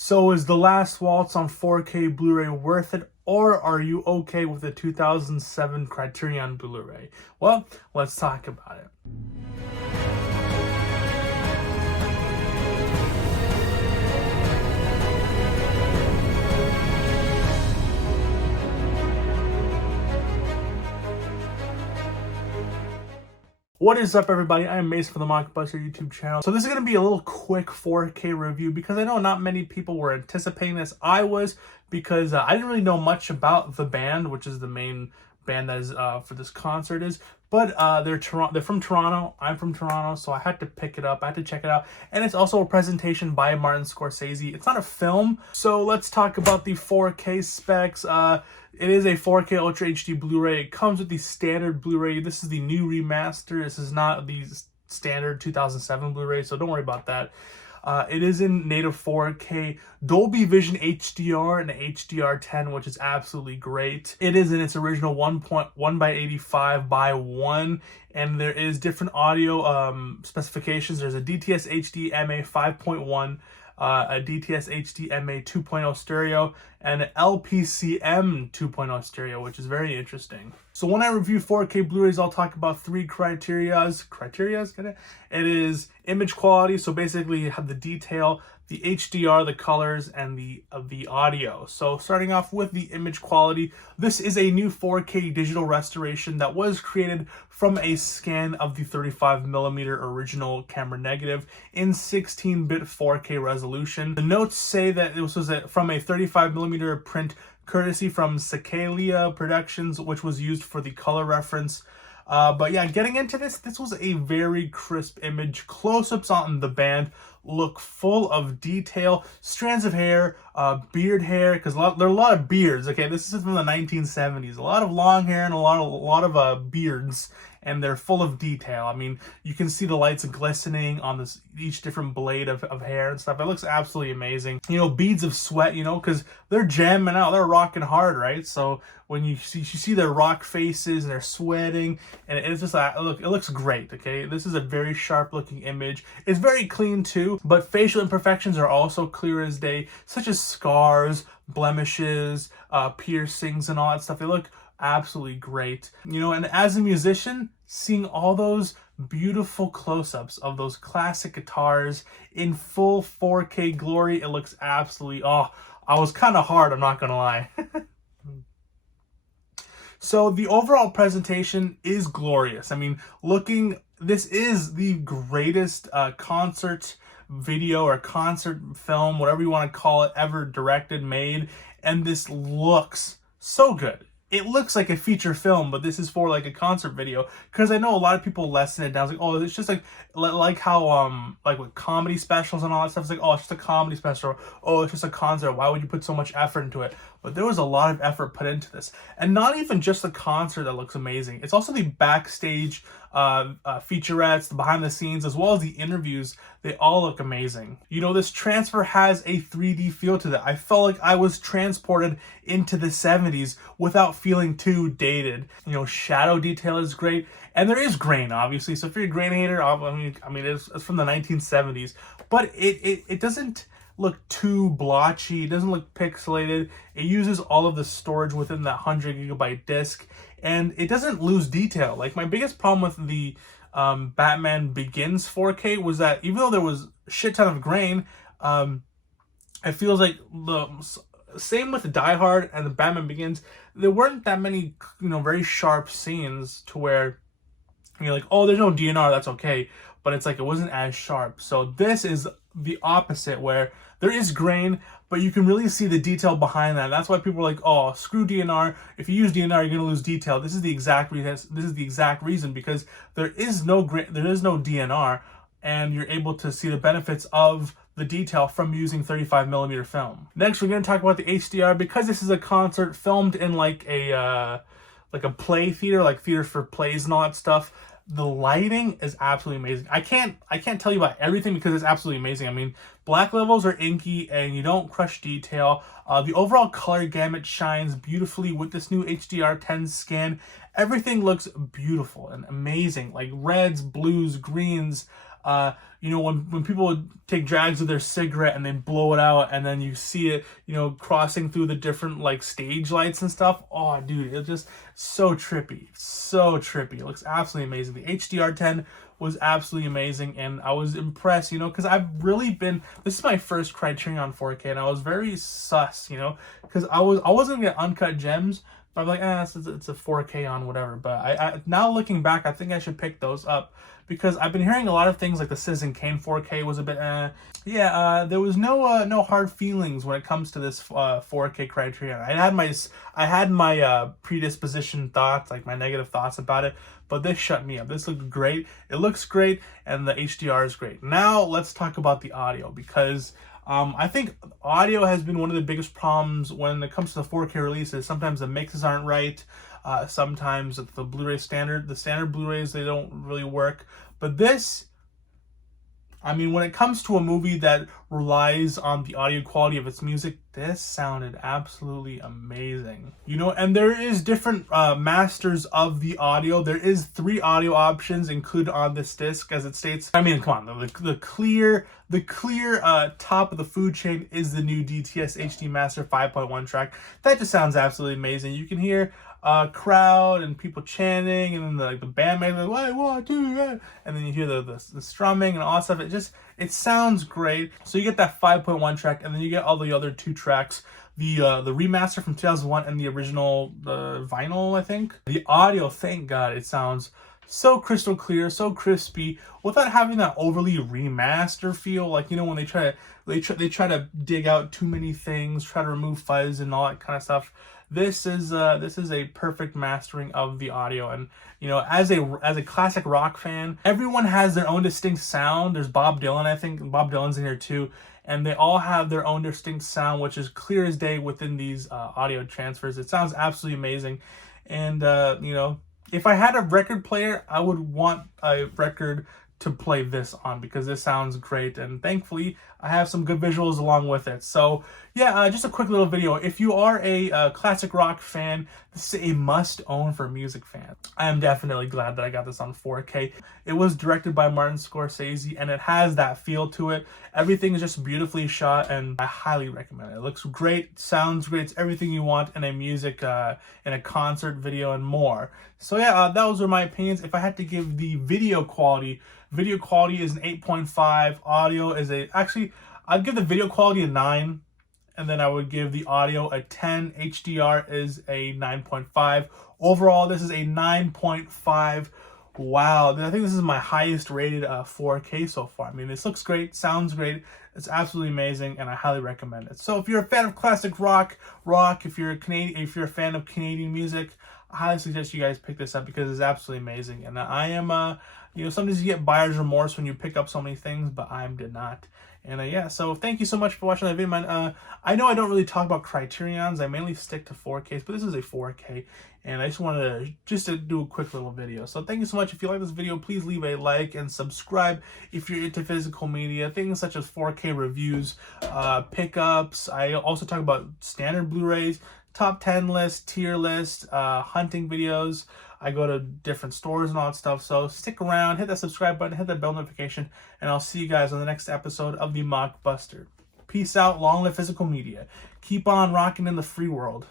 So is The Last Waltz on 4K Blu-ray worth it, or are you okay with the 2007 Criterion Blu-ray? Well, let's talk about it. What is up, everybody? I am Mason from the Mockbuster YouTube channel. So this is going to be a little quick 4K review because I know not many people were anticipating this. I was, because I didn't really know much about the band, which is the main band that is for this concert is. But they're from Toronto. I'm from Toronto, so I had to pick it up. I had to check it out. And it's also a presentation by Martin Scorsese. It's not a film. So let's talk about the 4K specs. It is a 4K Ultra HD Blu-ray. It comes with the standard Blu-ray. This is the new remaster. This is not the standard 2007 Blu-ray, so don't worry about that. It is in native 4K, Dolby Vision HDR and HDR10, which is absolutely great. It is in its original 1.1/85 by 1, and there is different audio specifications. There's a DTS HD MA 5.1, a DTS HD MA 2.0 stereo, and an LPCM 2.0 stereo, which is very interesting. So when I review 4K Blu-rays, I'll talk about three criterias. It is image quality, so basically you have the detail, the HDR, the colors, and the audio. So starting off with the image quality, this is a new 4K digital restoration that was created from a scan of the 35mm original camera negative in 16-bit 4K resolution. The notes say that this was from a 35mm print courtesy from Cicalia Productions, which was used for the color reference. But yeah, getting into this was a very crisp image. Close-ups on the band look full of detail, strands of hair, beard hair, because there are a lot of beards. Okay, this is from the 1970s. A lot of long hair and a lot of beards, and they're full of detail. I mean, you can see the lights glistening on each different blade of hair and stuff. It looks absolutely amazing. You know, beads of sweat, you know, because they're jamming out, they're rocking hard, right? So when you see their rock faces and they're sweating, and it's just it looks great. Okay, this is a very sharp looking image. It's very clean too, but facial imperfections are also clear as day, such as scars, blemishes, piercings, and all that stuff. They look absolutely great, you know. And as a musician, seeing all those beautiful close-ups of those classic guitars in full 4K glory, it looks absolutely, I was kind of hard, I'm not gonna lie. So the overall presentation is glorious. I mean, this is the greatest concert video or concert film, whatever you want to call it, ever directed, made, and this looks so good. It looks like a feature film, but this is for like a concert video, because I know a lot of people lessen it down. It's like, oh, it's just like how like with comedy specials and all that stuff, it's like, oh, it's just a comedy special, oh, it's just a concert, why would you put so much effort into it? But there was a lot of effort put into this, and not even just the concert that looks amazing. It's also the backstage featurettes, the behind the scenes, as well as the interviews. They all look amazing. You know, this transfer has a 3D feel to it. I felt like I was transported into the 70s without feeling too dated. You know, shadow detail is great, and there is grain, obviously. So if you're a grain hater, I mean, it's from the 1970s, but it doesn't look too blotchy. It doesn't look pixelated. It uses all of the storage within that 100GB disc, and it doesn't lose detail. Like, my biggest problem with the Batman Begins 4K was that even though there was a shit ton of grain, it feels like the same with Die Hard and the Batman Begins, there weren't that many, you know, very sharp scenes to where you're like, oh, there's no DNR, that's okay. But it's like, it wasn't as sharp. So this is the opposite, where there is grain, but you can really see the detail behind that. That's why people are like, oh, screw DNR. If you use DNR, you're gonna lose detail. This is the exact reason. This is the exact reason, because there is no DNR, and you're able to see the benefits of the detail from using 35mm film. Next, we're gonna talk about the HDR, because this is a concert filmed in like a play theater, like theater for plays and all that stuff. The lighting is absolutely amazing. I can't tell you about everything because it's absolutely amazing. I mean, black levels are inky and you don't crush detail. The overall color gamut shines beautifully with this new HDR10 scan. Everything looks beautiful and amazing, like reds, blues, greens, You know, when people take drags of their cigarette and they blow it out, and then you see it, you know, crossing through the different like stage lights and stuff. Oh, dude, it's just so trippy, so trippy. It looks absolutely amazing. The HDR10 was absolutely amazing, and I was impressed, you know, because I've really been. This is my first Criterion on 4K, and I was very sus, you know, because I wasn't gonna get uncut gems. But I'm like, it's a 4K on whatever. But I now looking back, I think I should pick those up because I've been hearing a lot of things like the Citizen Kane 4K was a bit there was no hard feelings when it comes to this 4K Criterion. I had my predisposition thoughts, like my negative thoughts about it, but this shut me up. This looked great. It looks great, and the HDR is great. Now let's talk about the audio, because I think audio has been one of the biggest problems when it comes to the 4K releases. Sometimes the mixes aren't right. Sometimes the Blu-ray the standard Blu-rays, they don't really work. But this, I mean, when it comes to a movie that relies on the audio quality of its music, this sounded absolutely amazing. You know, and there is different masters of the audio. There is 3 audio options included on this disc, as it states. I mean, come on, the clear top of the food chain is the new Dts Hd Master 5.1 track. That just sounds absolutely amazing. You can hear crowd and people chanting, and then the bandmates like 1, 2, and then you hear the strumming and all that stuff. It sounds great. So you get that 5.1 track, and then you get all the other 2 tracks, the remaster from 2001 and the original vinyl, I think. The audio, thank God, it sounds so crystal clear, so crispy, without having that overly remaster feel. Like, you know, when they try to dig out too many things, try to remove fuzz and all that kind of stuff. This is a perfect mastering of the audio. And you know, as a classic rock fan, everyone has their own distinct sound. There's Bob Dylan, I think Bob Dylan's in here too, and they all have their own distinct sound, which is clear as day within these audio transfers. It sounds absolutely amazing. And you know, if I had a record player, I would want a record to play this on, because this sounds great, and thankfully I have some good visuals along with it. So yeah, just a quick little video. If you are a classic rock fan, this is a must-own for music fans. I am definitely glad that I got this on 4K. It was directed by Martin Scorsese, and it has that feel to it. Everything is just beautifully shot, and I highly recommend it. It looks great, sounds great. It's everything you want in a music, in a concert video, and more. So yeah, those are my opinions. If I had to give the video quality is an 8.5. Audio is I'd give the video quality a 9, and then I would give the audio a 10. HDR is a 9.5. Overall, this is a 9.5. Wow, I think this is my highest rated 4K so far. I mean, this looks great, sounds great, it's absolutely amazing, and I highly recommend it. So if you're a fan of classic rock, if you're a fan of Canadian music, I highly suggest you guys pick this up, because it's absolutely amazing. And I am, you know, sometimes you get buyer's remorse when you pick up so many things, but I did not. And yeah, so thank you so much for watching that video, man. I know I don't really talk about Criterions. I mainly stick to 4Ks, but this is a 4K, and I just wanted to do a quick little video. So thank you so much. If you like this video, please leave a like and subscribe if you're into physical media, things such as 4K reviews, pickups. I also talk about standard Blu-rays, top 10 list, tier list, hunting videos. I go to different stores and all that stuff. So stick around, hit that subscribe button, hit that bell notification, and I'll see you guys on the next episode of the Mockbuster. Peace out, long live physical media. Keep on rocking in the free world.